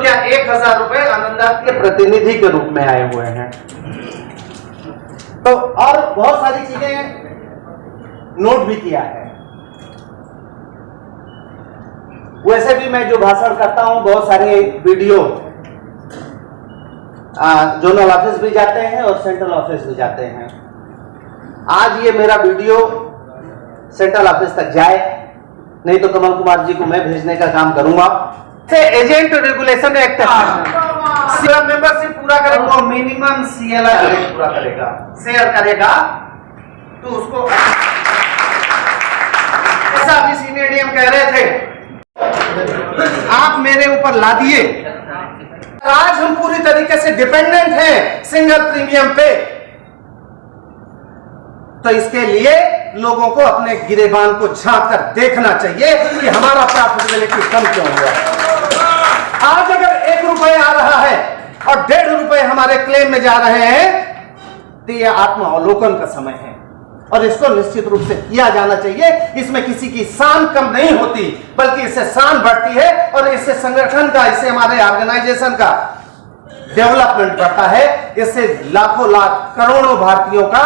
तो क्या 1000 रुपए आनंदा के प्रतिनिधि के रूप में आए हुए हैं। तो और बहुत सारी चीजें नोट भी किया है। वैसे भी मैं जो भाषण करता हूं, बहुत सारे वीडियो जोनल ऑफिस भी जाते हैं और सेंट्रल ऑफिस भी जाते हैं। आज ये मेरा वीडियो सेंट्रल ऑफिस तक जाए, नहीं तो कमल कुमार जी को मैं भेजने का काम करूंगा। एजेंट रेगुलेशन एक्ट मेंबरशिप पूरा करेगा, मिनिमम CLI पूरा करेगा, शेयर करेगा तो उसको ऐसा अभी सीनियर डीएम कह रहे थे, आप मेरे ऊपर ला दिए। आज हम पूरी तरीके से डिपेंडेंट हैं सिंगल प्रीमियम पे, तो इसके लिए लोगों को अपने गिरेबान को झांक कर देखना चाहिए कि हमारा प्रॉफिटेबिलिटी कम क्यों हुआ। आज अगर 1 रुपए आ रहा है और 1.5 रुपए हमारे क्लेम में जा रहे हैं, तो यह आत्मावलोकन का समय है और इसको निश्चित रूप से किया जाना चाहिए। इसमें किसी की शान कम नहीं होती, बल्कि इससे शान बढ़ती है और इससे संगठन का, इससे हमारे ऑर्गेनाइजेशन का डेवलपमेंट बढ़ता है। इससे लाखों लाख करोड़ों भारतीयों का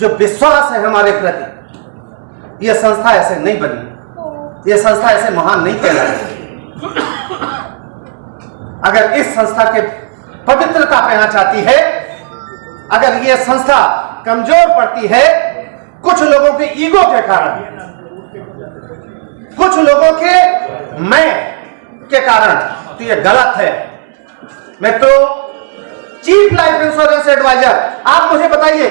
जो विश्वास है हमारे प्रति, यह संस्था ऐसे नहीं बनी, यह संस्था ऐसे महान नहीं कहलाती। अगर इस संस्था के पवित्रता पे आंच आती है, अगर यह संस्था कमजोर पड़ती है कुछ लोगों के ईगो के कारण, कुछ लोगों के मैं के कारण, तो यह गलत है। मैं तो चीफ लाइफ इंश्योरेंस एडवाइजर, आप मुझे बताइए,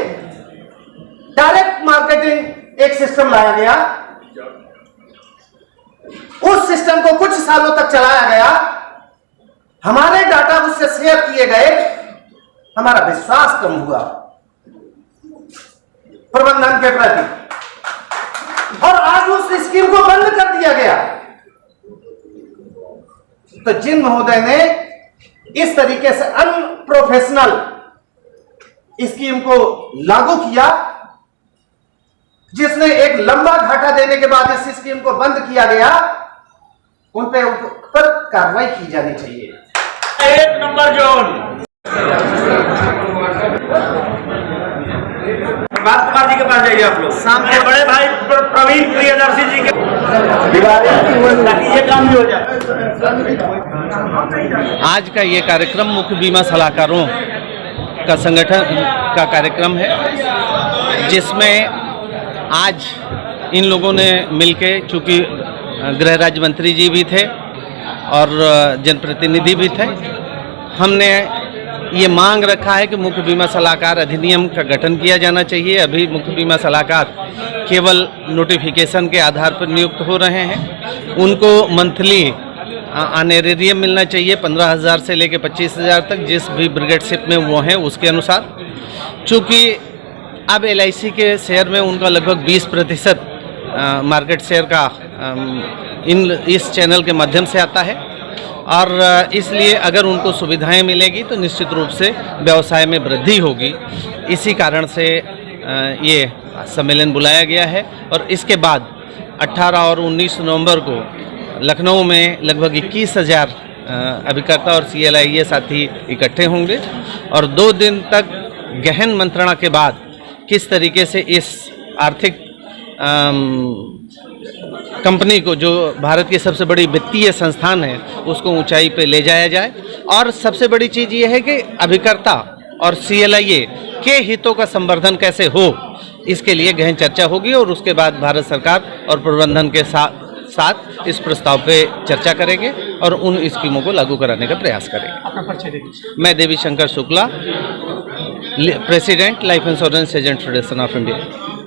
डायरेक्ट मार्केटिंग एक सिस्टम लाया गया, उस सिस्टम को कुछ सालों तक चलाया गया, हमारे डाटा उससे शेयर किए गए, हमारा विश्वास कम हुआ प्रबंधन के प्रति और आज उस स्कीम को बंद कर दिया गया। तो जिन महोदय ने इस तरीके से अनप्रोफेशनल स्कीम को लागू किया, जिसने एक लंबा घाटा देने के बाद इस स्कीम को बंद किया गया, उन पर कार्रवाई की जानी चाहिए। 1 नंबर जोन बात कुमार जी के पास जाइए आप लोग, सामने बड़े भाई प्रवीण प्रियदर्शी जी के, ताकि ये काम भी हो जाए। आज का ये कार्यक्रम मुख्य बीमा सलाहकारों का संगठन का कार्यक्रम है, जिसमें आज इन लोगों ने मिलके, चूँकि गृह राज्य मंत्री जी भी थे और जनप्रतिनिधि भी थे, हमने ये मांग रखा है कि मुख्य बीमा सलाहकार अधिनियम का गठन किया जाना चाहिए। अभी मुख्य बीमा सलाहकार केवल नोटिफिकेशन के आधार पर नियुक्त हो रहे हैं। उनको मंथली ऑनरेरियम मिलना चाहिए 15,000 से लेकर 25,000 तक, जिस भी ब्रिगेडशिप में वो हैं उसके अनुसार। चूँकि अब LIC के शेयर में उनका लगभग 20% मार्केट शेयर का इस चैनल के माध्यम से आता है और इसलिए अगर उनको सुविधाएं मिलेगी तो निश्चित रूप से व्यवसाय में वृद्धि होगी। इसी कारण से ये सम्मेलन बुलाया गया है और इसके बाद 18 और 19 नवंबर को लखनऊ में लगभग 21,000 अभिकर्ता और CLIA साथी इकट्ठे होंगे और 2 दिन तक गहन मंत्रणा के बाद किस तरीके से इस आर्थिक कंपनी को, जो भारत की सबसे बड़ी वित्तीय संस्थान है, उसको ऊंचाई पे ले जाया जाए। और सबसे बड़ी चीज़ ये है कि अभिकर्ता और CLIA के हितों का संवर्धन कैसे हो, इसके लिए गहन चर्चा होगी और उसके बाद भारत सरकार और प्रबंधन के साथ इस प्रस्ताव पे चर्चा करेंगे और उन स्कीमों को लागू कराने का प्रयास करेंगे। अपना परिचय दीजिए। मैं Devi Shankar Shukla, president life insurance agent federation of India.